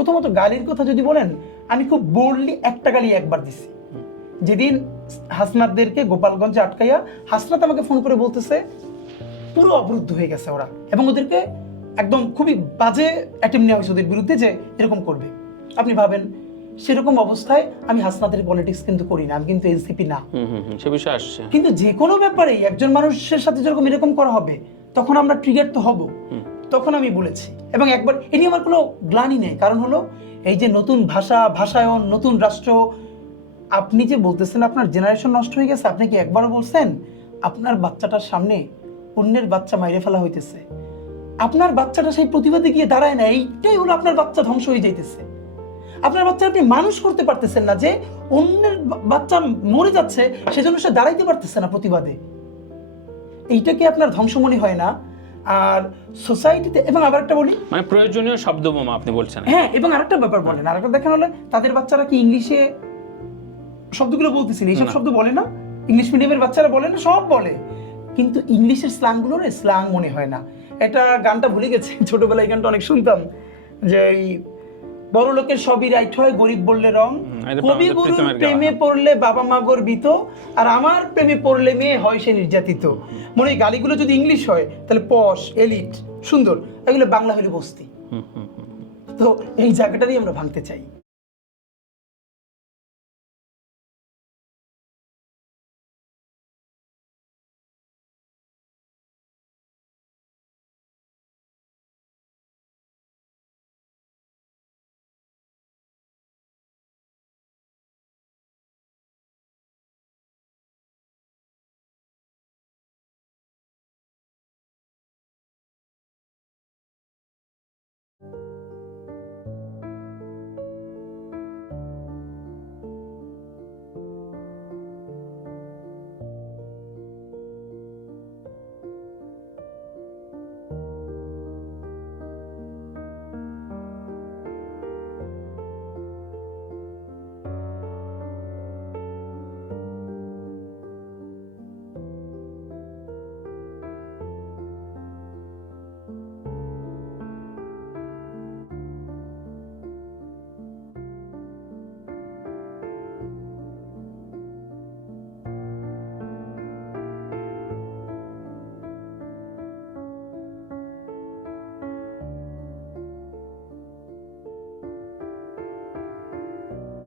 প্রথমত গালির কথা যদি বলেন, আমি খুব বোল্ডলি একটা গালি একবার দিছি, যেদিন হাসনাতদেরকে গোপালগঞ্জে আটকাইয়া হাসনাত আমাকে ফোন করে বলতেছে পুরো অবরুদ্ধ হয়ে গেছে ওরা, এবং ওদেরকে একদম খুবই বাজে অ্যাটেম্প নেওয়া হয়েছে ওদের বিরুদ্ধে যে এরকম করবে। আপনি ভাবেন সেরকম অবস্থায় আমি হাসনাতের পলিটিক্স কিন্তু করি না, আমি কিন্তু এনসিপি না, সে বিষয় আসছে। কিন্তু যে কোনো ব্যাপারেই একজন মানুষের সাথে যেরকম এরকম করা হবে তখন আমরা ট্রিগার তো হব। তখন আমি বলেছি, এবং একবার এ নিয়ে আমার কোনো গ্লানি নেই, কারণ হলো এই যে নতুন ভাষায়ন, নতুন রাষ্ট্র, আপনি যে বলতেছেন আপনার জেনারেশন নষ্ট হয়ে গেছে, আপনি কি একবারও বলছেন আপনার বাচ্চাটার সামনে অন্যের বাচ্চা মাইরে ফেলা হইতেছে, আপনার বাচ্চাটা সেই প্রতিবাদে গিয়ে দাঁড়ায় না, এইটাই হলো আপনার বাচ্চা ধ্বংস হয়ে যাইতেছে। আপনার বাচ্চা আপনি মানুষ করতে পারতেছেন না, যে অন্যের বাচ্চা মরে যাচ্ছে সেজন্য সে দাঁড়াইতে পারতেছে না প্রতিবাদে, এইটা কি আপনার ধ্বংস মনে হয় না? আর সোসাইটিতে, এবং আবার একটা বলি, মানে প্রয়োজনীয় শব্দ বোমা আপনি বলছেন। হ্যাঁ, এবং আরেকটা ব্যাপার বলেন, আরেকটা দেখেন হলে তাদের বাচ্চারা কি ইংলিশে শব্দগুলো বলতেছেন, এইসব শব্দ বলে না, ইংলিশ মিডিয়ামের বাচ্চারা বলে না, সব বলে, কিন্তু ইংলিশের স্ল্যাংগুলোর স্ল্যাং মনে হয় না। এটা গানটা ভুলে গেছে, ছোটবেলায় এই গানটা অনেক শুনতাম, যে এই বড় লোকের সবই রাইট হয়, গরিব বললে রং, কবিগুরুর প্রেমে পড়লে বাবা মা গর্বিত, আর আমার প্রেমে পড়লে মেয়ে হয় সে নির্যাতিত। মনে হয় গালিগুলো যদি ইংলিশ হয় তাহলে পশ, এলিট, সুন্দর, এগুলো বাংলা হলে বস্তি। তো এই জায়গাটারই আমরা ভাঙতে চাই।